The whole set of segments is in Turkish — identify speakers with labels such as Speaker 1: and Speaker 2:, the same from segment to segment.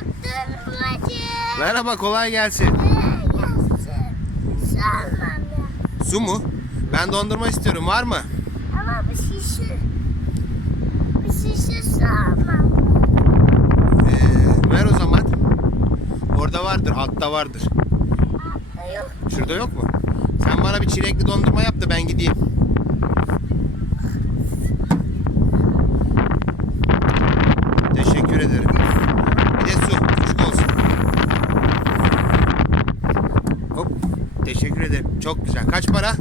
Speaker 1: Dondurmacı.
Speaker 2: Merhaba kolay gelsin.
Speaker 1: Ee, gelsin. Sormam ya.
Speaker 2: Su mu? Ben dondurma istiyorum var mı?
Speaker 1: Ama bir şişe. Bir şişe sormam.
Speaker 2: Ee, ver o zaman. Orada vardır altta vardır.
Speaker 1: Hatta yok.
Speaker 2: Şurada yok mu? Sen bana bir çilekli dondurma yap da ben gideyim. Teşekkür ederim. Teşekkür ederim. Çok güzel. Kaç para?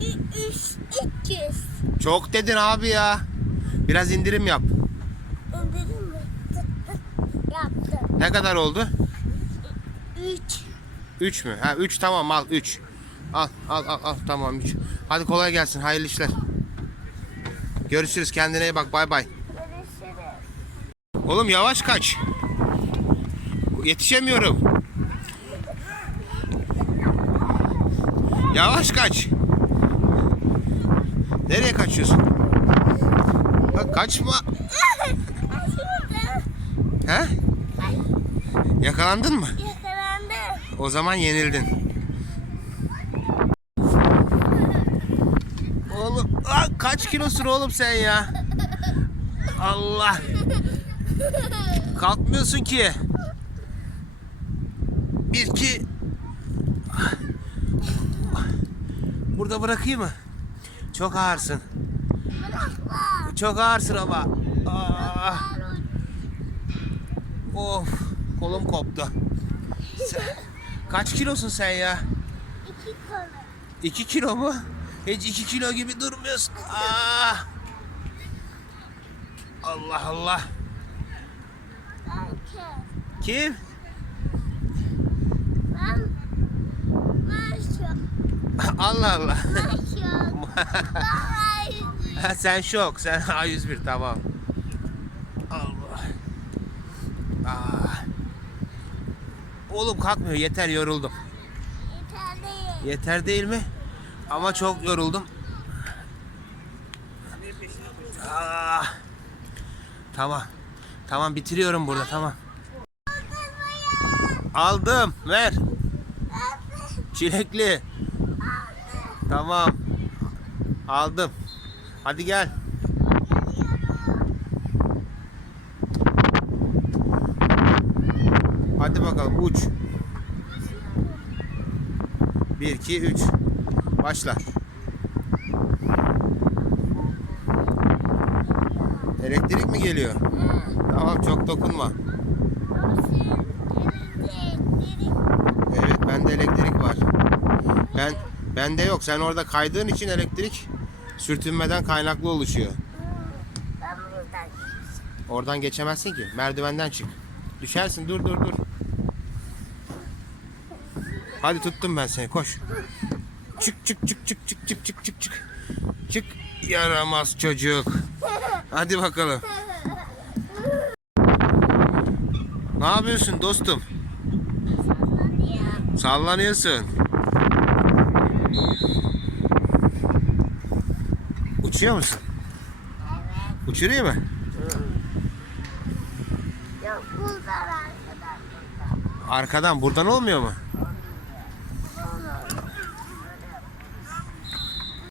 Speaker 1: Ü- Üç, iki yüz.
Speaker 2: Çok dedin abi ya. Biraz indirim yap.
Speaker 1: İndirim mi? Yaptım.
Speaker 2: Ne kadar oldu?
Speaker 1: Üç.
Speaker 2: 3 mü? Ha 3 tamam al 3. Al al al al tamam 3. Hadi kolay gelsin. Hayırlı işler. Görüşürüz. Kendine iyi bak. Bay bay.
Speaker 1: Görüşürüz.
Speaker 2: Oğlum yavaş kaç. Yetişemiyorum. Yavaş kaç. Nereye kaçıyorsun? Ha, kaçma. He? Yakalandın mı?
Speaker 1: Yakalandı.
Speaker 2: O zaman yenildin. Oğlum kaç kilosun oğlum sen ya? Allah. Kalkmıyorsun ki. Bir iki. Burada bırakayım mı? Çok ağırsın.
Speaker 1: Bırakma.
Speaker 2: Çok ağırsın ama. Aa, of. Kolum koptu. Sen- kaç kilosun sen ya?
Speaker 1: İki konu.
Speaker 2: 2 kilo mu? Hiç 2 kilo gibi durmuyorsun. Aa! Allah Allah.
Speaker 1: Belki.
Speaker 2: Kim?
Speaker 1: Ben ben çok.
Speaker 2: Allah Allah. Ha, sen şok. Sen A101 tamam. Allah. Aa. Oğlum kalkmıyor. Yeter yoruldum.
Speaker 1: yeter değil.
Speaker 2: Yeter değil mi? Ama çok yoruldum. Aa. Tamam. Tamam bitiriyorum burada tamam. Aldım. Ver. Çilekli. Tamam. Aldım. Hadi gel. Hadi bakalım uç. 1 2 3. Başla. Elektrik mi geliyor? Tamam çok dokunma.
Speaker 1: Ama senin elinde elektrik.
Speaker 2: Evet bende elektrik var. Ben bende yok. Sen orada kaydığın için elektrik sürtünmeden kaynaklı oluşuyor.
Speaker 1: Ben buradan
Speaker 2: Oradan geçemezsin ki. Merdivenden çık. Düşersin. Dur dur dur. Hadi tuttum ben seni. Koş. Çık çık çık çık çık çık çık çık çık. Çık yaramaz çocuk. Hadi bakalım. Ne yapıyorsun dostum?
Speaker 1: sallanıyor.
Speaker 2: Sallanıyorsun. Uçuyor musun?
Speaker 1: Evet.
Speaker 2: Uçuruyor mu?
Speaker 1: Yok buradan arkadan buradan.
Speaker 2: Arkadan buradan olmuyor mu?